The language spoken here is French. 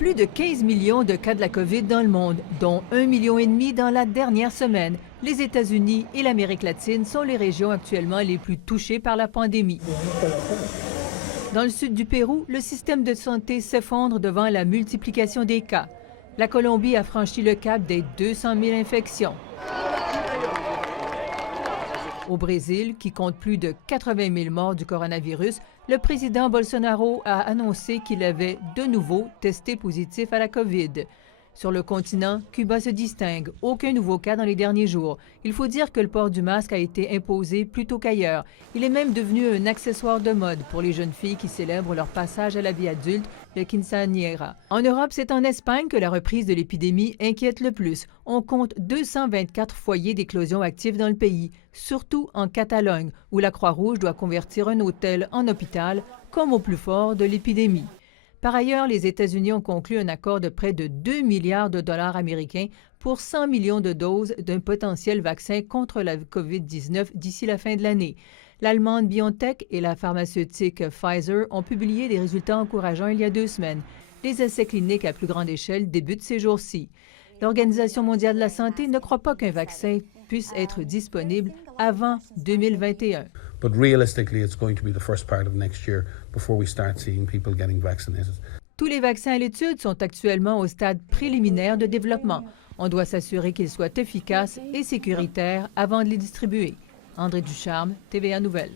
Plus de 15 millions de cas de la COVID dans le monde, dont 1,5 million dans la dernière semaine. Les États-Unis et l'Amérique latine sont les régions actuellement les plus touchées par la pandémie. Dans le sud du Pérou, le système de santé s'effondre devant la multiplication des cas. La Colombie a franchi le cap des 200 000 infections. Au Brésil, qui compte plus de 80 000 morts du coronavirus, le président Bolsonaro a annoncé qu'il avait de nouveau testé positif à la COVID. Sur le continent, Cuba se distingue. Aucun nouveau cas dans les derniers jours. Il faut dire que le port du masque a été imposé plutôt qu'ailleurs. Il est même devenu un accessoire de mode pour les jeunes filles qui célèbrent leur passage à la vie adulte, le quinceañera. En Europe, c'est en Espagne que la reprise de l'épidémie inquiète le plus. On compte 224 foyers d'éclosion actifs dans le pays, surtout en Catalogne, où la Croix-Rouge doit convertir un hôtel en hôpital, comme au plus fort de l'épidémie. Par ailleurs, les États-Unis ont conclu un accord de près de 2 milliards de dollars américains pour 100 millions de doses d'un potentiel vaccin contre la COVID-19 d'ici la fin de l'année. L'Allemande BioNTech et la pharmaceutique Pfizer ont publié des résultats encourageants il y a 2 semaines. Les essais cliniques à plus grande échelle débutent ces jours-ci. L'Organisation mondiale de la santé ne croit pas qu'un vaccin puisse être disponible avant 2021. But realistically, it's going to be the first part of next year before we start seeing people getting vaccinated. Tous les vaccins à l'étude sont actuellement au stade préliminaire de développement. On doit s'assurer qu'ils soient efficaces et sécuritaires avant de les distribuer. André Ducharme, TVA Nouvelles.